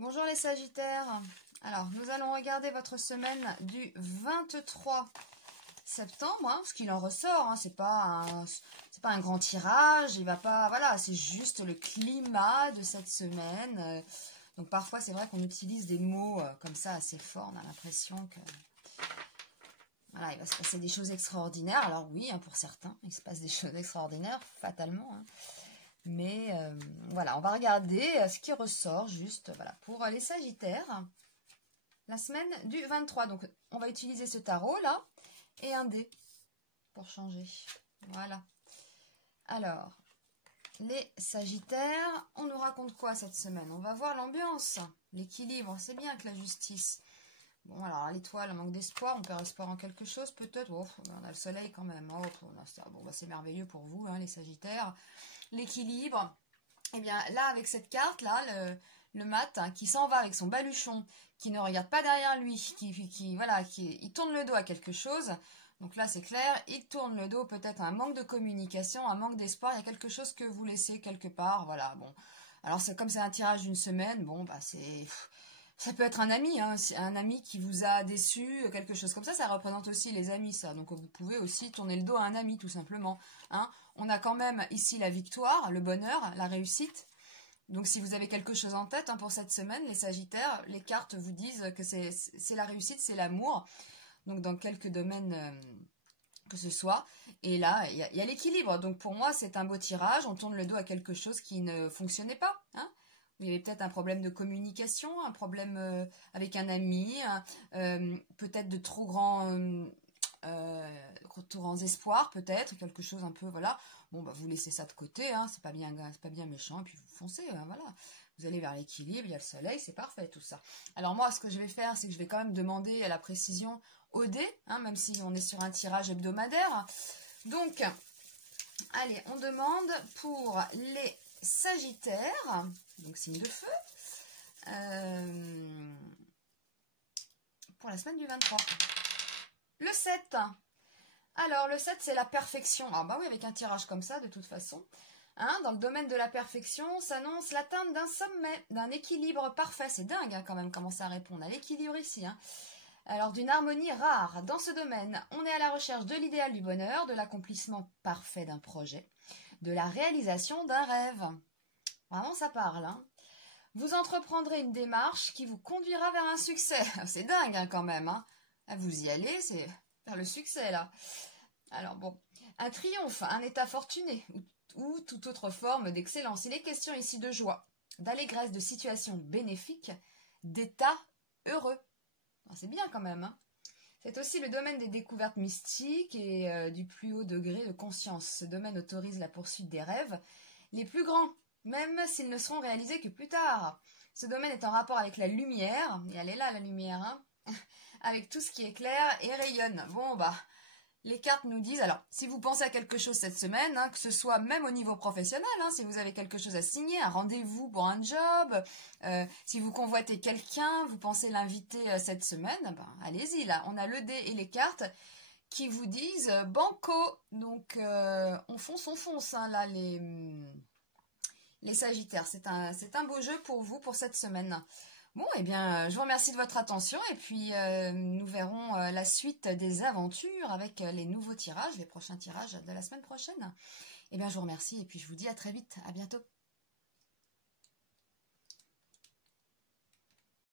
Bonjour les Sagittaires. Alors, nous allons regarder votre semaine du 23 septembre, ce qu'il en ressort. C'est pas un grand tirage. Il va pas, voilà, c'est juste le climat de cette semaine. Donc parfois, c'est vrai qu'on utilise des mots comme ça assez forts. On a l'impression que voilà, il va se passer des choses extraordinaires. Alors oui, pour certains, il se passe des choses extraordinaires, fatalement. Mais voilà, on va regarder ce qui ressort juste voilà, pour les Sagittaires. La semaine du 23. Donc, on va utiliser ce tarot-là et un dé pour changer. Voilà. Alors, les Sagittaires, on nous raconte quoi cette semaine? On va voir l'ambiance, l'équilibre. C'est bien que la justice. Bon, alors, l'étoile, on manque d'espoir. On perd espoir en quelque chose, peut-être. Oh, on a le soleil quand même. Oh, bon, c'est merveilleux pour vous, les Sagittaires. L'équilibre. Eh bien, là, avec cette carte-là, le mat, qui s'en va avec son baluchon, qui ne regarde pas derrière lui, il tourne le dos à quelque chose. Donc là, c'est clair, il tourne le dos peut-être à un manque de communication, un manque d'espoir. Il y a quelque chose que vous laissez quelque part. Voilà, bon. Alors, comme c'est un tirage d'une semaine, bon, bah, ça peut être un ami, un ami qui vous a déçu, quelque chose comme ça. Ça représente aussi les amis, ça. Donc, vous pouvez aussi tourner le dos à un ami, tout simplement. On a quand même ici la victoire, le bonheur, la réussite. Donc, si vous avez quelque chose en tête pour cette semaine, les Sagittaires, les cartes vous disent que c'est la réussite, c'est l'amour. Donc, dans quelques domaines que ce soit. Et là, il y a l'équilibre. Donc, pour moi, c'est un beau tirage. On tourne le dos à quelque chose qui ne fonctionnait pas. Il y avait peut-être un problème de communication, un problème avec un ami, peut-être de trop grands espoirs, peut-être, quelque chose un peu, voilà. Bon, bah, vous laissez ça de côté, c'est pas bien méchant, et puis vous foncez, voilà. Vous allez vers l'équilibre, il y a le soleil, c'est parfait, tout ça. Alors moi, ce que je vais faire, c'est que je vais quand même demander à la précision au dé, même si on est sur un tirage hebdomadaire. Donc, allez, on demande pour les Sagittaires, donc signe de feu, pour la semaine du 23. Le 7. Alors, le 7, c'est la perfection. Ah bah oui, avec un tirage comme ça, de toute façon. Dans le domaine de la perfection, s'annonce l'atteinte d'un sommet, d'un équilibre parfait. C'est dingue quand même comment ça répond à l'équilibre ici. Alors, d'une harmonie rare. Dans ce domaine, on est à la recherche de l'idéal du bonheur, de l'accomplissement parfait d'un projet, de la réalisation d'un rêve. Vraiment, ça parle. Vous entreprendrez une démarche qui vous conduira vers un succès. C'est dingue quand même. Vous y allez, c'est vers le succès là. Alors bon, un triomphe, un état fortuné ou toute autre forme d'excellence. Il est question ici de joie, d'allégresse, de situation bénéfique, d'état heureux. C'est bien quand même. C'est aussi le domaine des découvertes mystiques et du plus haut degré de conscience. Ce domaine autorise la poursuite des rêves les plus grands, même s'ils ne seront réalisés que plus tard. Ce domaine est en rapport avec la lumière, et elle est là la lumière, avec tout ce qui éclaire et rayonne. Bon bah, les cartes nous disent, alors, si vous pensez à quelque chose cette semaine, que ce soit même au niveau professionnel, si vous avez quelque chose à signer, un rendez-vous pour un job, si vous convoitez quelqu'un, vous pensez l'inviter cette semaine, allez-y, là, on a le dé et les cartes qui vous disent banco. Donc, on fonce, là, les Sagittaires. C'est un beau jeu pour vous pour cette semaine. Bon, eh bien, je vous remercie de votre attention et puis nous verrons la suite des aventures avec les nouveaux tirages, les prochains tirages de la semaine prochaine. Eh bien, je vous remercie et puis je vous dis à très vite. À bientôt.